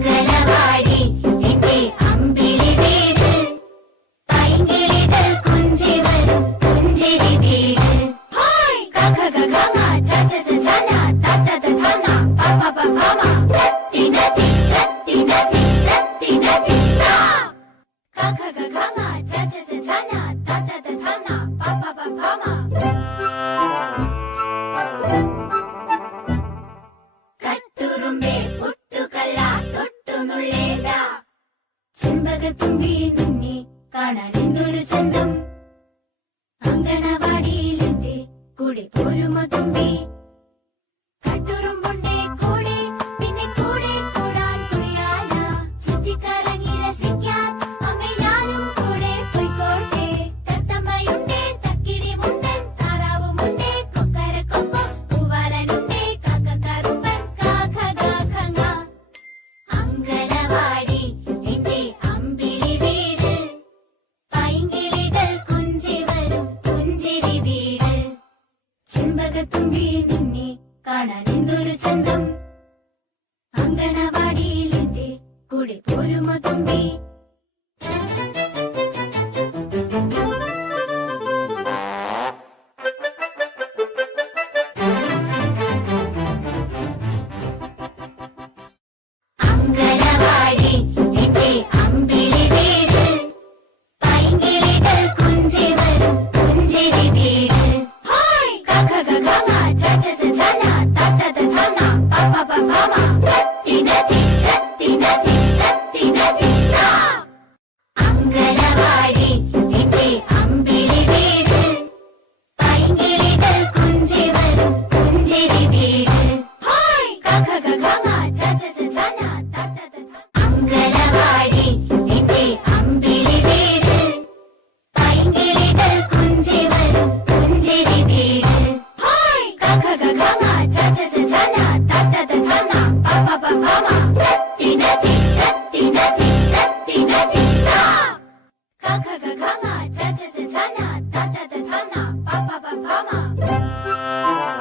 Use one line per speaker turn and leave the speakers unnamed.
ಅಂಗನವಾಡಿ ಎಂಟೆ ಅಂಬಿಳಿ வீடு பைங்கிளிதல் கொஞ்சி வரும் கொஞ்சிரி வீடு ஹாய் கக ககமா சச்ச சச்சனா தத்த தத்தனா பாப்பா பாமா ரத்தி நதி ரத்தி நதி ரத்தி நதி ரா கக ககமா சச்ச சச்சனா தத்த தத்தனா பாப்பா பாமா கட்டுரும்பே புட்டு നിന്നെ കാണാൻ എന്തൊരു ചന്തം? അങ്കണവാടിയിലെന്റെ കൂടെ പോരുമോ തുമ്പി പിന്നെ കൂടെ കൂടാൻ കുടിയാന ചുറ്റിക്കറങ്ങി രസിക്കാൻ അമ്മ ഞാനും കൂടെ പോയിക്കോട്ടെ. തത്തമ്മയുണ്ടേ തക്കിടിമുണ്ടൻ താറാവുമുണ്ടേ കൊക്കരക്കൊക്കോ പൂവാലനുണ്ടേ കാക്കക്കറുമ്പൻ കാക്കകാക്കങ്ങ അങ്കണവാടി ചെമ്പകത്തുമ്പി നിന്നെ കാണാൻ എന്തൊരു ചന്തം? അങ്കണവാടിയിൽ എന്റെ കൂടെ പോരുമോ തുമ്പി? Kaka kanga, cha cha cha cha na, ta ta ta ta na, pa pa pa pa ma.